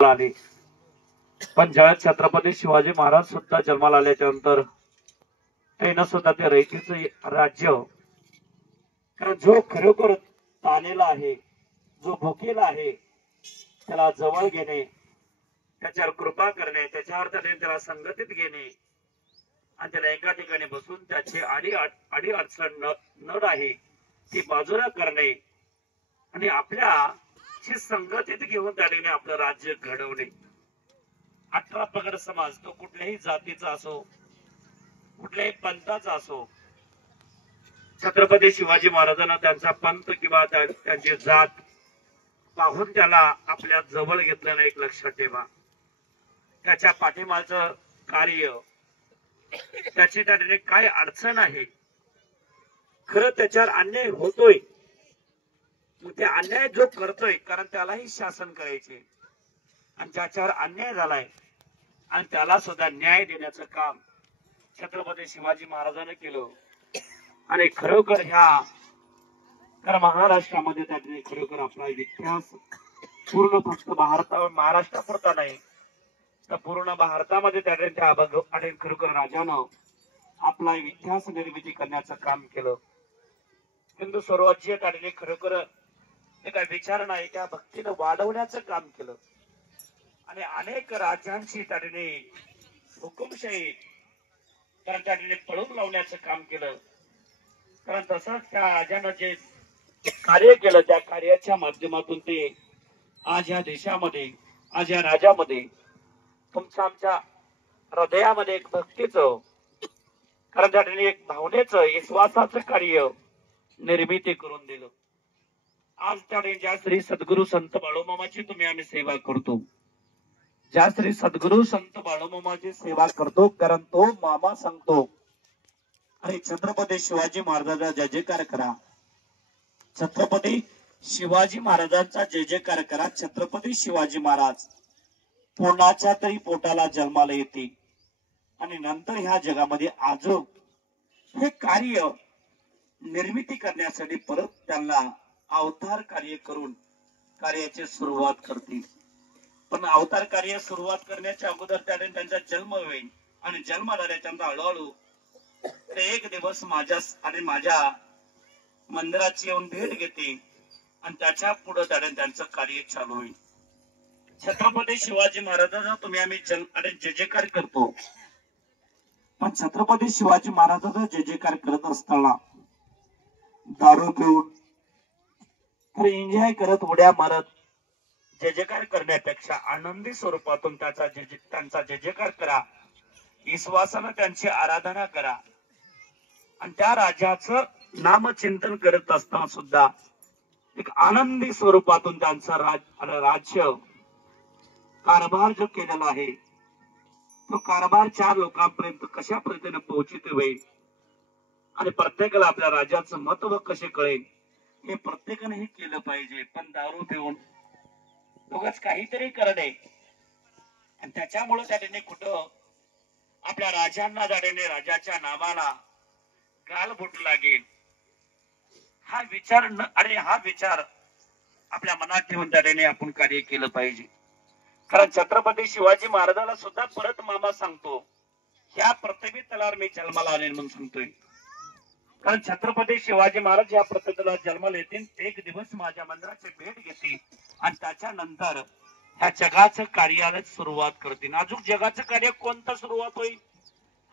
आले, पण ज्या छत्रपती शिवाजी महाराज सुद्धा जन्माला आल्याच्या नंतर त्यानं सुद्धा ते रयतेचं राज्य, कारण जो खरोखर तानेला आहे, जो भुकेला आहे, त्याला जवळ घेणे, त्याच्यावर कृपा करणे, त्याच्यावर त्याला संगतीत घेणे आणि त्याला एका ठिकाणी बसून त्याची आडी अडचण नड आहे ती बाजूला करणे आणि आपल्या संगतीत घेऊन त्याने आपलं राज्य घडवणे. 18 पगड समाज तो कुठल्याही जातीचा असो, कुठल्याही पंथाचा असो, छत्रपती शिवाजी महाराजांना त्यांचा पंथ किंवा त्यांची जात पाहून त्याला आपल्या जवळ घेतलं नाही. एक लक्षात ठेवा, त्याच्या पाठीमागचं कार्य, त्याची त्याने काय अडचण आहे, खरं त्याच्यावर अन्याय होतोय, मग ते अन्याय जो करतोय, कारण त्यालाही शासन करायचे आणि ज्याच्यावर अन्याय झालाय आणि त्याला सुद्धा न्याय देण्याचं काम छत्रपती शिवाजी महाराजांनी केलं. आणि खरोखर ह्या महाराष्ट्रामध्ये त्याने खरोखर आपला इतिहास पूर्ण फक्त महाराष्ट्रापुरता नाही तर पूर्ण भारतामध्ये त्याने खरोखर राजानं आपला इतिहास निर्मिती करण्याचं काम केलं. हिंदू स्वराज्य त्याने खरोखर एका विचारणा, एका भक्तीनं वाढवण्याचं काम केलं आणि अनेक राज्यांची त्याने हुकुमशाही त्याने पळून लावण्याचं काम केलं. कारण तसंच त्या राजानं जे कार्य केलं, त्या कार्याच्या माध्यमातून ते आज या देशामध्ये, आज या राज्यामध्ये तुमच्या आमच्या हृदयामध्ये एक भक्तीचं, कारण त्याने एक भावनेचं, विश्वासाचं कार्य निर्मिती करून दिलं. आज त्याने ज्या श्री सद्गुरु संत बाळूमामाची तुम्ही आम्ही सेवा करतो, ज्या श्री सद्गुरु संत बाळूमामाची सेवा करतो, कारण तो मामा सांगतो आणि छत्रपती शिवाजी महाराजांचा जय जयकार करा, छत्रपती शिवाजी महाराजांचा जय जयकार करा. छत्रपती शिवाजी महाराज कोणाच्या तरी पोटाला जन्माला येते आणि नंतर ह्या जगामध्ये आजो हे कार्य निर्मिती करण्यासाठी परत त्यांना अवतार कार्य करून कार्याची सुरुवात करतील. पण अवतार कार्य सुरुवात करण्याच्या अगोदर त्याने त्यांचा जन्म होईल आणि जन्म झाल्याच्या हळूहळू ते एक दिवस माझ्या मंदिराची येऊन भेट घेते आणि त्याच्या पुढे त्यांचं कार्य चालू होईल. छत्रपती शिवाजी महाराजांचा तुम्ही आम्ही जय जयकार करतो, पण छत्रपती शिवाजी महाराजांचा जय जयकार करत असताना दारू पिऊन एन्जॉय करत उड्या मारत जय जयकार करण्यापेक्षा आनंदी स्वरूपातून त्यांचा जय जयकार करा, विश्वासानं त्यांची आराधना करा आणि त्या राजाचं नामचिंतन करत असताना सुद्धा एक आनंदी स्वरूपातून त्यांचा राज्य कारभार जो केलेला आहे तो कारभार 4 लोकांपर्यंत कशा पद्धतीने पोहोचित होईल आणि प्रत्येकाला आपल्या राज्याचं महत्व कसे कळेल हे प्रत्येकाने हे केलं पाहिजे. पण दारू पिऊन उगाच काहीतरी करणे आणि त्याच्यामुळे त्याने कुठं आपल्या राजांना जाण्याने राजाच्या नावाला गालबोट लागेल हा विचार आपल्या मनात ठेवून त्याने आपण कार्य केलं पाहिजे. कारण छत्रपती शिवाजी महाराजांना सुद्धा परत मामा सांगतो, ह्या प्रथमी तलावर मी जन्माला आले म्हणून सांगतोय. कारण छत्रपती शिवाजी महाराज या प्रत्येकाला जन्माला येतील, एक दिवस माझ्या मंदिराची भेट घेतील आणि त्याच्यानंतर ह्या जगाचं कार्याला सुरुवात करतील. अजून जगाचं कार्य कोणतं सुरुवात होईल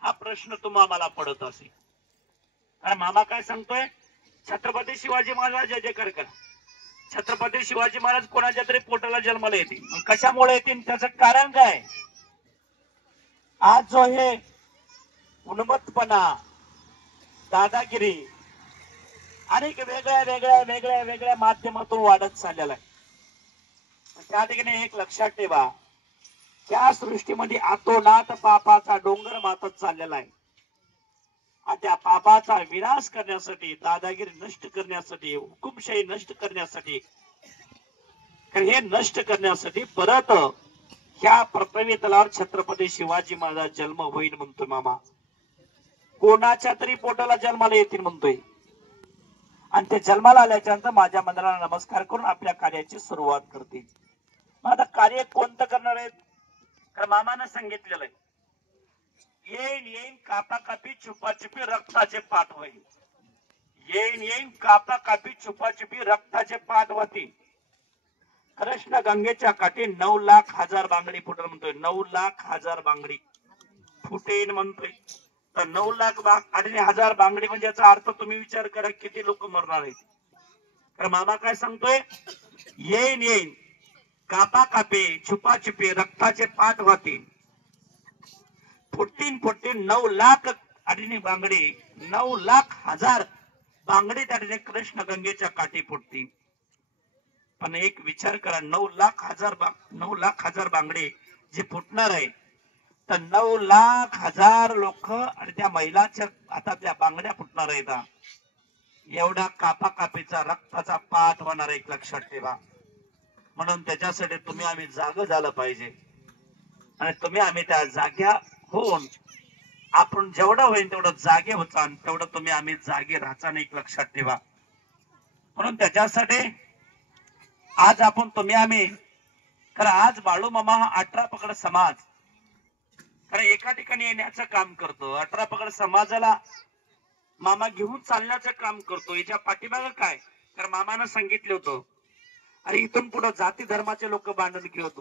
हा प्रश्न तुम्हाला पडत असेल. कारण मामा काय सांगतोय, छत्रपती शिवाजी महाराज जय जयकार करा. छत्रपती शिवाजी महाराज कोणाच्या तरी पोटाला जन्माला येतील, कशामुळे येतील त्याचं कारण काय? आज जो हे उन्मत्तपणा, दादागिरी अनेक वेगळ्या माध्यमातून वाढत चाललेला आहे. त्या ठिकाणी एक लक्षात ठेवा, त्या सृष्टीमध्ये अतोनात पापाचा डोंगर मातत चाललेला आहे. त्या पापाचा विनाश करण्यासाठी, दादागिरी नष्ट करण्यासाठी, हुकुमशाही नष्ट करण्यासाठी, हे नष्ट करण्यासाठी परत ह्या पृथ्वी तलावर छत्रपती शिवाजी महाराज जन्म होईल म्हणतोय मामा. कोणाच्या तरी पोटाला जन्माला येतील म्हणतोय आणि ते जन्माला आल्याच्या नंतर माझ्या मंदिराला नमस्कार करून आपल्या कार्याची सुरुवात करतील. मग आता कार्य कोणतं करणार आहेत? तर मामानं सांगितलेलं आहे, येईन येईन कापा कापी छुपाछुपी रक्ताचे पाठ होईल. येईन येईन कापा कापी छुपाछुपी रक्ताचे पाठ होतील. कृष्ण गंगेच्या काठी 9,00,000 बांगडी फुटेल म्हणतोय. 9,00,000 बांगडी फुटेल म्हणतोय. तर 9,00,000 बांगडी म्हणजे याचा अर्थ तुम्ही विचार करा किती लोक मरणार आहेत. तर मामा काय सांगतोय, येईन येईन कापा कापे छुपा छुपे रक्ताचे पाठ होतील. फुटतीन फुटतीन 9,00,000 आणि बांगडी 9,00,000 बांगडी त्याने कृष्ण गंगेच्या काठी फुटतील. पण एक विचार करा, 9,00,000 बांगडे जे फुटणार आहे, तर 9,00,000 लोक आणि त्या महिलाच्या आता त्या बांगड्या फुटणार आहेत. एवढा कापा कापीचा रक्ताचा पाठ होणार एक लक्षात ठेवा. म्हणून त्याच्यासाठी तुम्ही आम्ही जाग झालं पाहिजे आणि तुम्ही आम्ही त्या जाग्या होऊन आपण जेवढं होईल तेवढं जागे होता तेवढं तुम्ही आम्ही जागे राहायचा एक लक्षात ठेवा. म्हणून त्याच्यासाठी आज आपण तुम्ही आम्ही खरं आज बाळू मामा हा 18 पकड समाज खरं एका ठिकाणी येण्याचं काम करतो. 18 पकड समाजाला मामा घेऊन चालण्याचं काम करतो. याच्या पाठीमागं काय, तर मामानं सांगितलं होतं, अरे इथून पुढे जाती धर्माचे लोक भांडण खेळत बसतात.